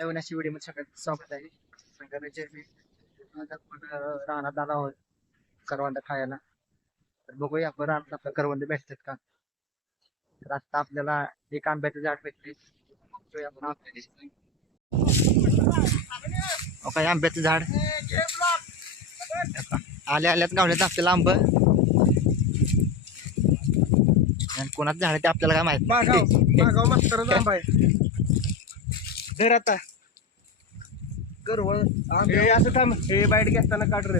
नवीन अशी व्हिडिओ मध्ये सगळ्यात स्वागत आहे. संघाचे मी आज आपण रानात आलो आहोत करवंद खायला. तर बघूया आपण रानात आपल्याला करवंद भेटतात का. तर आता आपल्याला एक आंब्याचं झाड भेटते. बघूया आपण आंब्याचे. काही आंब्याचं झाड आल्या आल्यात गावल्यात आपल्याला आंब आणि कोणाचं झाड आहे ते आपल्याला काय माहित मागाव मस्तरच आंबा आहे. धर आता करवळ हे असं थांब, हे बाईट घेताना काढ रे.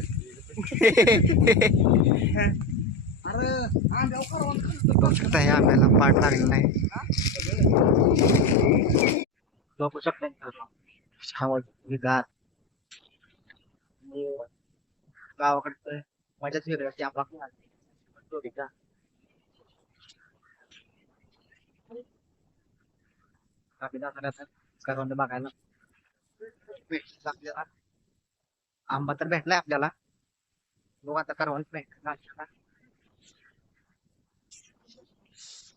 अरे आंब्यावर करवळ बघू शकता हे आंब्याला पाड लागलेला आहे. बघू शकता गार गावाकडचं मजाच वेगळी असते. आंबा का काफी दाखवण्यात करवंद बघायला भेटलं आपल्याला. आंबा तर भेटलाय आपल्याला. बघू आता करवंद भेटला आपल्याला.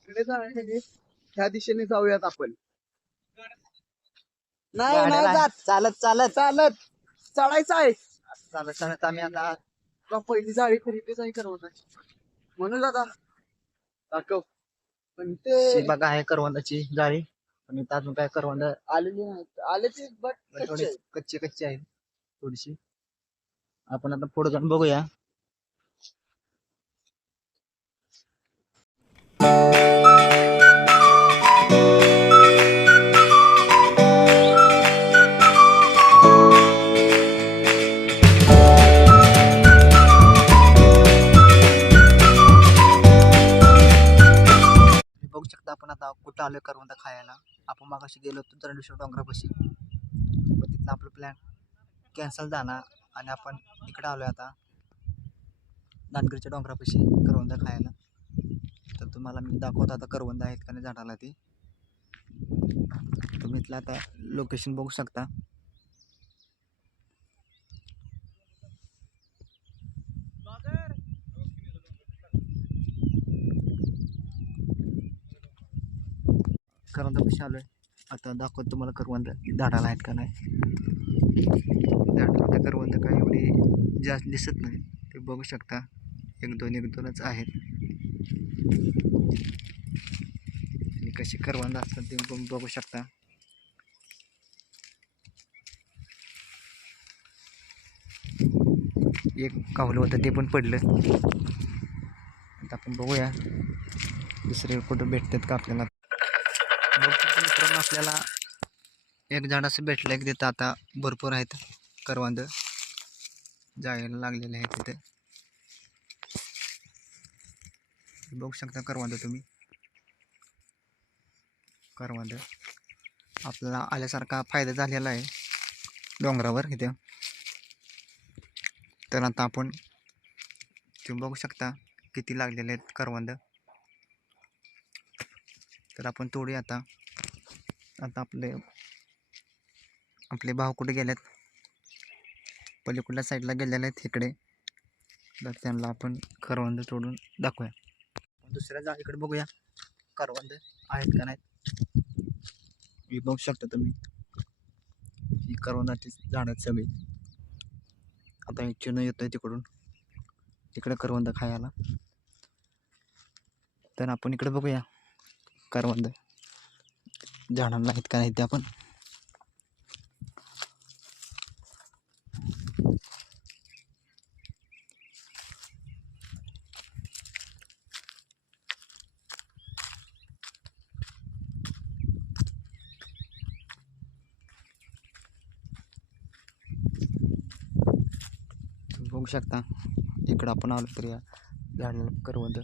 इकडे जायचं, ह्या दिशेने जाऊयात आपण. नाही गाड्या नाही नाही. जात, चालत चालत चालत चढायचं आहे. चालत चालत आम्ही आता तुला पहिली जाळी तरी ते जाई करवत म्हणून दादा दाखव. पण शी ते बघा आहे करवंदाची जाळी. पण इथं अजून काय करवंद आलेली नाहीत, आले ते बट थोडी कच्ची कच्ची आहेत थोडीशी. आपण आता पुढे जाऊन बघूया. बघू शकता आपण आता कुठं आलोय करवंद खायला. आपण मागाशी गेलो होतो दरंडेश्वर डोंगरापाशी, पण तिथं आपलं प्लॅन कॅन्सल झाला आणि आपण इकडे आलोय आता दानगरच्या डोंगरापाशी करवंद खायला. तर तुम्हाला मी दाखवतो आता करवंद आहेत का नाही झाडाला ती. तुम्ही इथलं आता लोकेशन बघू शकता. करवंदापाशी आलोय आता. दाखवतो तुम्हाला करवंद झाडाला आहेत का नाही. झाडाला करवंद काय एवढी जास्त दिसत नाही. ते बघू शकता एक दोनच आहेत. आणि कशी करवंद असतात ते पण बघू शकता. एक कावलं होतं ते पण पडलं. आता आपण बघूया दुसरे कुठं भेटतात का आपल्याला. बघू शकता मित्रांनो, आपल्याला एक झाड असं भेटलं की तिथं आता भरपूर आहेत करवंद जायला लागलेले आहेत तिथे. बघू शकता करवंद तुम्ही. करवंद आपल्याला आल्यासारखा फायदा झालेला आहे डोंगरावर इथे. तर आता आपण तुम्ही बघू शकता किती लागलेले आहेत करवंद. तर आपण तोडूया आता. आता आपले भाऊ कुठे गेलेत, पलीकडल्या साईडला गेलेले आहेत इकडे. तर त्यांना आपण करवंद तोडून दाखवूया. दुसऱ्या जाळीकडे बघूया करवंद आहेत का नाहीत. हे बघू शकता तुम्ही, ही करवंदाची झाडं आहेत सगळी. आता एक चिन्ह येतोय तिकडून तिकडे करवंद खायला. तर आपण इकडे बघूया करवंद झाडांना आहेत का नाही ते आपण. बघू शकता इकडं आपण आलो तर या झाडाला करवंद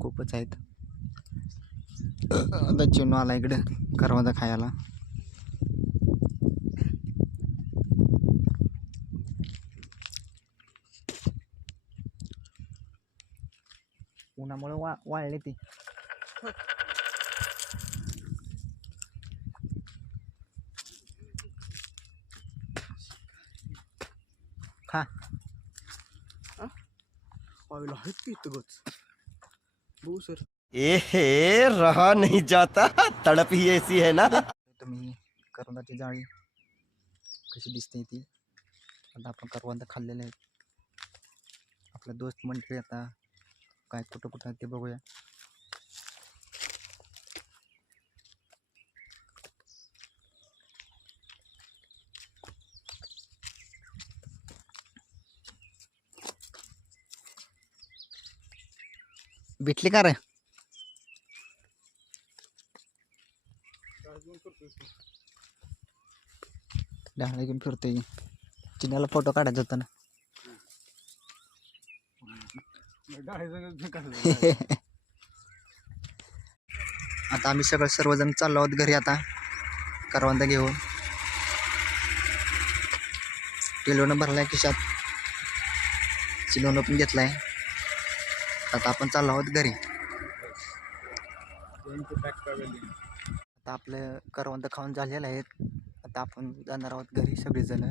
खूपच आहेत. आता चिन्ह आला इकडे करवंद खायला. उन्हामुळे वाळले ते. खा आहेत की इथं गच. बघू सर, ए रहा नहीं जाता, तड़प ही ऐसी है ना. तुम्ही करवंदाची जाळी कशी दिसते ती. आता आपण करवंद खाल्लेले आहेत. आपला दोस्त मंडळी आता काय कुठं कुठं आहे ते बघूया. भेटली का रे? डाळ घेऊन फिरतोय. चिन्याला फोटो काढायचा होता ना. आता आम्ही सर्वजण चाललो आहोत घरी आता करवंद घेऊन. किलोनं भरलाय खिशात, चिलोनं पण घेतलाय. आता आपण चाललो आहोत घरी. आता आपलं करवंद खाऊन झालेलं आहेत. आता आपण जाणार आहोत घरी सगळेजण.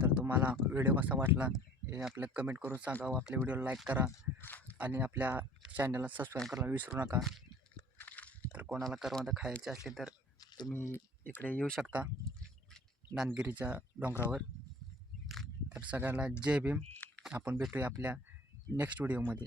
तर तुम्हाला व्हिडिओ कसा वाटला हे आपल्या कमेंट करून सांगा. आपल्या व्हिडिओला लाईक करा आणि आपल्या चॅनलला सबस्क्राईब करायला विसरू नका. तर कोणाला करवंद खायचे असले तर तुम्ही इकडे येऊ शकता नांदगिरीच्या डोंगरावर. तर सगळ्यांना जय भीम. आपण भेटूया आपल्या नेक्स्ट व्हिडिओमध्ये.